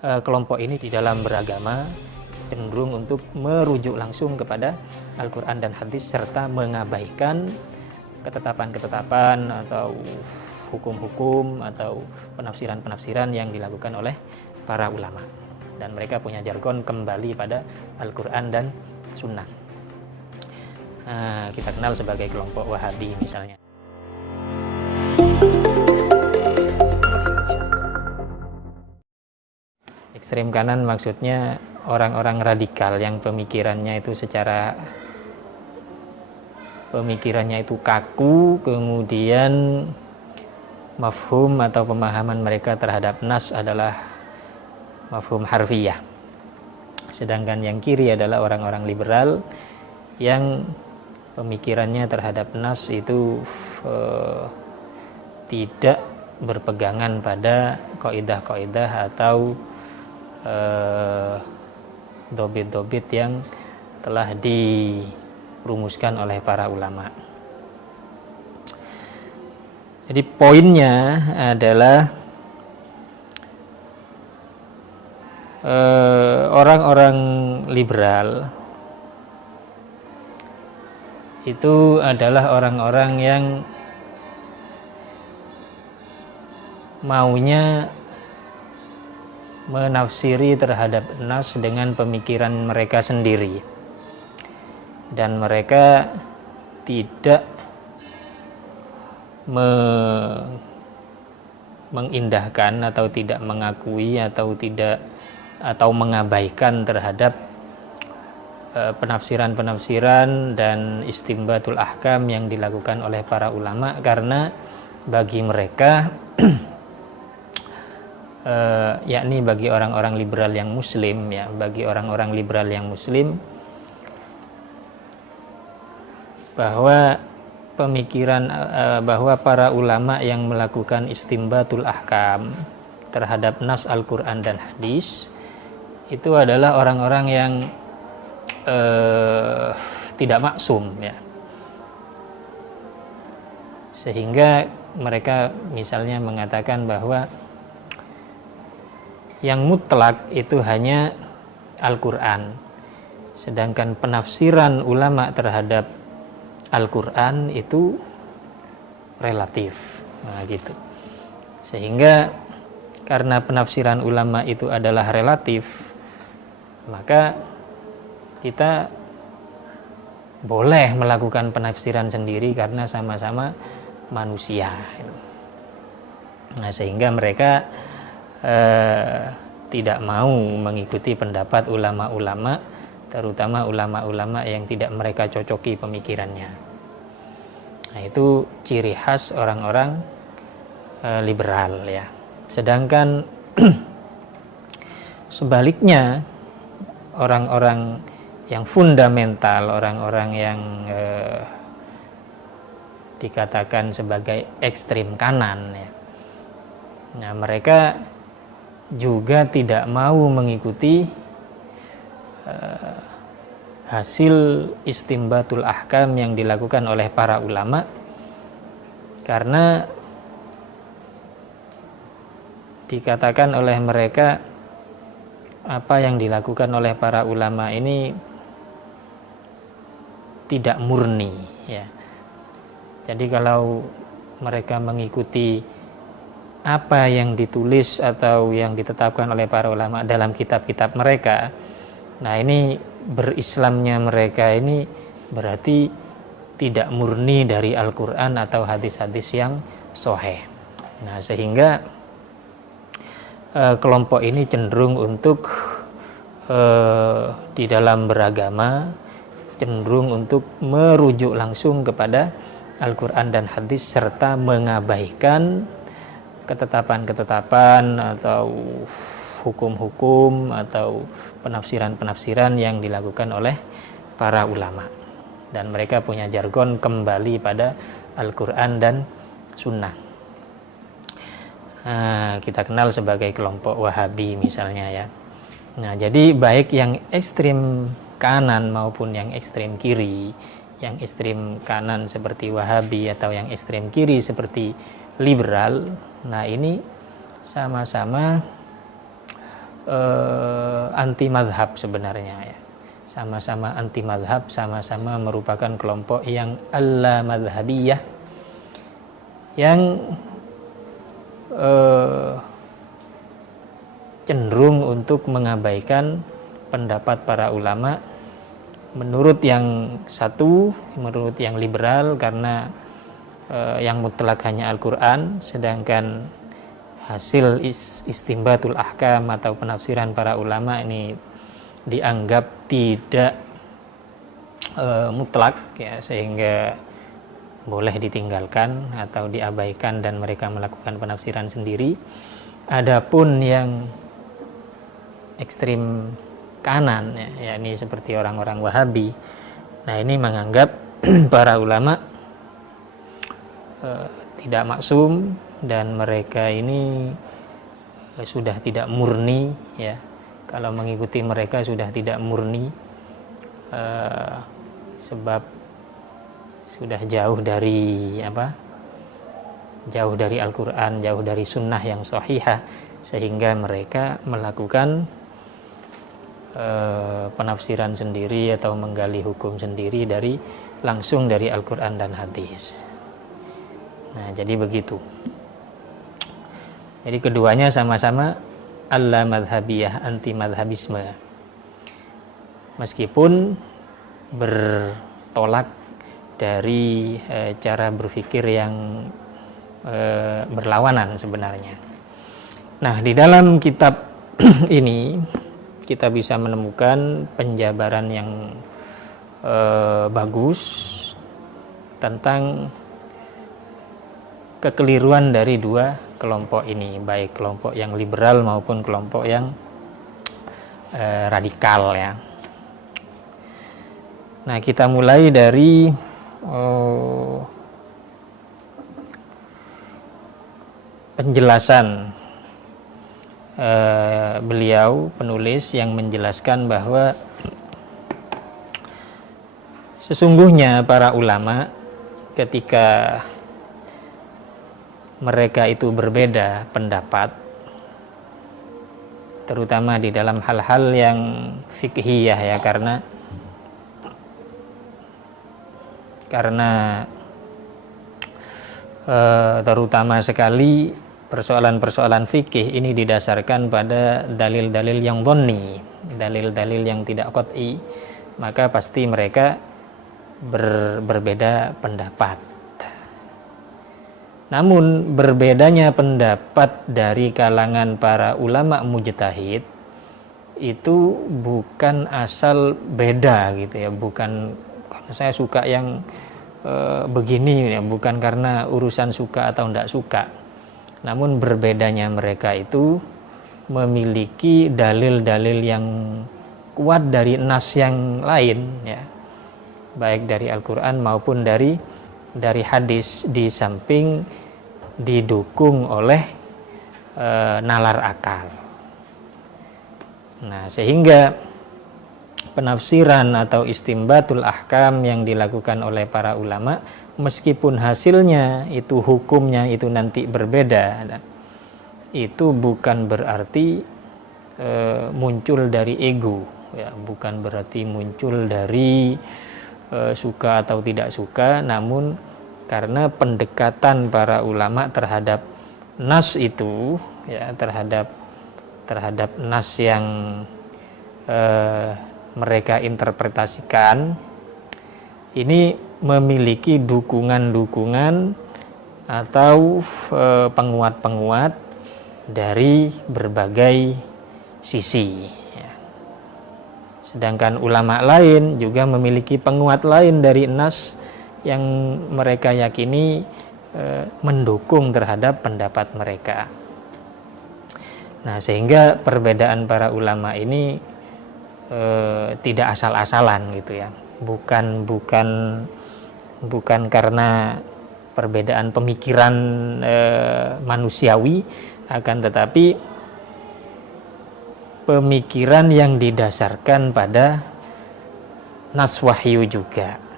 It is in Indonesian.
kelompok ini di dalam beragama cenderung untuk merujuk langsung kepada Al-Quran dan hadis serta mengabaikan ketetapan-ketetapan atau hukum-hukum atau penafsiran-penafsiran yang dilakukan oleh para ulama. Dan mereka punya jargon kembali pada Al-Quran dan Sunnah. Kita kenal sebagai kelompok Wahabi misalnya. Ekstrem kanan maksudnya orang-orang radikal yang pemikirannya itu kaku, kemudian mafhum atau pemahaman mereka terhadap nas adalah mafhum harfiyah. Sedangkan yang kiri adalah orang-orang liberal yang pemikirannya terhadap nas itu tidak berpegangan pada kaidah-kaidah atau dobit-dobit yang telah dirumuskan oleh para ulama. Jadi poinnya adalah orang-orang liberal itu adalah orang-orang yang maunya menafsiri terhadap nas dengan pemikiran mereka sendiri, dan mereka tidak mengindahkan atau tidak mengakui atau mengabaikan terhadap penafsiran-penafsiran dan istimbatul ahkam yang dilakukan oleh para ulama, karena bagi mereka yakni bagi orang-orang liberal yang muslim, bagi orang-orang liberal yang muslim, bahwa pemikiran bahwa para ulama yang melakukan istimbatul ahkam terhadap nas Al-Quran dan hadis itu adalah orang-orang yang tidak maksum, sehingga mereka misalnya mengatakan bahwa yang mutlak itu hanya Al-Quran, sedangkan penafsiran ulama terhadap Al-Quran itu relatif, gitu. Sehingga karena penafsiran ulama itu adalah relatif, maka kita boleh melakukan penafsiran sendiri karena sama-sama manusia. Sehingga mereka tidak mau mengikuti pendapat ulama-ulama, terutama ulama-ulama yang tidak mereka cocoki pemikirannya. Itu ciri khas orang-orang liberal, Sedangkan sebaliknya orang-orang yang fundamental, orang-orang yang dikatakan sebagai ekstrem kanan, mereka juga tidak mau mengikuti hasil istimbatul ahkam yang dilakukan oleh para ulama, karena dikatakan oleh mereka apa yang dilakukan oleh para ulama ini tidak murni, Jadi kalau mereka mengikuti apa yang ditulis atau yang ditetapkan oleh para ulama dalam kitab-kitab mereka, ini berislamnya mereka ini berarti tidak murni dari Al-Quran atau hadis-hadis yang sahih. Sehingga kelompok ini cenderung untuk di dalam beragama cenderung untuk merujuk langsung kepada Al-Quran dan hadis serta mengabaikan ketetapan-ketetapan atau hukum-hukum atau penafsiran-penafsiran yang dilakukan oleh para ulama. Dan mereka punya jargon kembali pada Al-Quran dan Sunnah. Kita kenal sebagai kelompok Wahabi misalnya, jadi baik yang ekstrem kanan maupun yang ekstrem kiri, yang ekstrem kanan seperti Wahabi atau yang ekstrem kiri seperti liberal, ini sama-sama anti madhab sebenarnya ya. Sama-sama anti madhab, sama-sama merupakan kelompok yang alla madhabiyah, yang cenderung untuk mengabaikan pendapat para ulama. Menurut yang satu, menurut yang liberal, karena yang mutlak hanya Al-Quran, sedangkan hasil istimbatul ahkam atau penafsiran para ulama ini dianggap tidak mutlak ya, sehingga boleh ditinggalkan atau diabaikan dan mereka melakukan penafsiran sendiri. Adapun yang ekstrim kanan ya, yakni seperti orang-orang Wahabi, nah ini menganggap para ulama tidak maksum dan mereka ini sudah tidak murni ya. Kalau mengikuti mereka sudah tidak murni, sebab sudah jauh dari jauh dari Al-Quran, jauh dari sunnah yang sahihah, sehingga mereka melakukan penafsiran sendiri atau menggali hukum sendiri langsung dari Al-Quran dan hadis. Nah, jadi begitu. Jadi keduanya sama-sama alla madhabiyah, anti madhabisme, meskipun bertolak dari cara berpikir yang berlawanan sebenarnya. Nah, di dalam kitab ini kita bisa menemukan penjabaran yang bagus tentang kekeliruan dari dua kelompok ini, baik kelompok yang liberal maupun kelompok yang radikal ya. Nah, kita mulai dari penjelasan beliau, penulis, yang menjelaskan bahwa sesungguhnya para ulama ketika mereka itu berbeda pendapat, terutama di dalam hal-hal yang fiqhiyah ya, karena terutama sekali persoalan-persoalan fikih ini didasarkan pada dalil-dalil yang dhonni, dalil-dalil yang tidak qat'i, maka pasti mereka berbeda pendapat. Namun berbedanya pendapat dari kalangan para ulama mujtahid itu bukan asal beda gitu ya, bukan karena saya suka yang begini ya, bukan karena urusan suka atau tidak suka. Namun berbedanya mereka itu memiliki dalil-dalil yang kuat dari nas yang lain ya, baik dari Al-Quran maupun dari hadis, di samping didukung oleh nalar akal. Nah, sehingga penafsiran atau istimbatul ahkam yang dilakukan oleh para ulama, meskipun hasilnya itu, hukumnya itu nanti berbeda, itu bukan berarti muncul dari ego ya, bukan berarti muncul dari suka atau tidak suka, namun karena pendekatan para ulama terhadap nas itu ya, terhadap nas yang mereka interpretasikan ini memiliki dukungan-dukungan atau penguat-penguat dari berbagai sisi ya. Sedangkan ulama lain juga memiliki penguat lain dari nas yang mereka yakini mendukung terhadap pendapat mereka. Nah, sehingga perbedaan para ulama ini tidak asal-asalan gitu ya, bukan karena perbedaan pemikiran manusiawi, akan tetapi pemikiran yang didasarkan pada nas wahyu juga.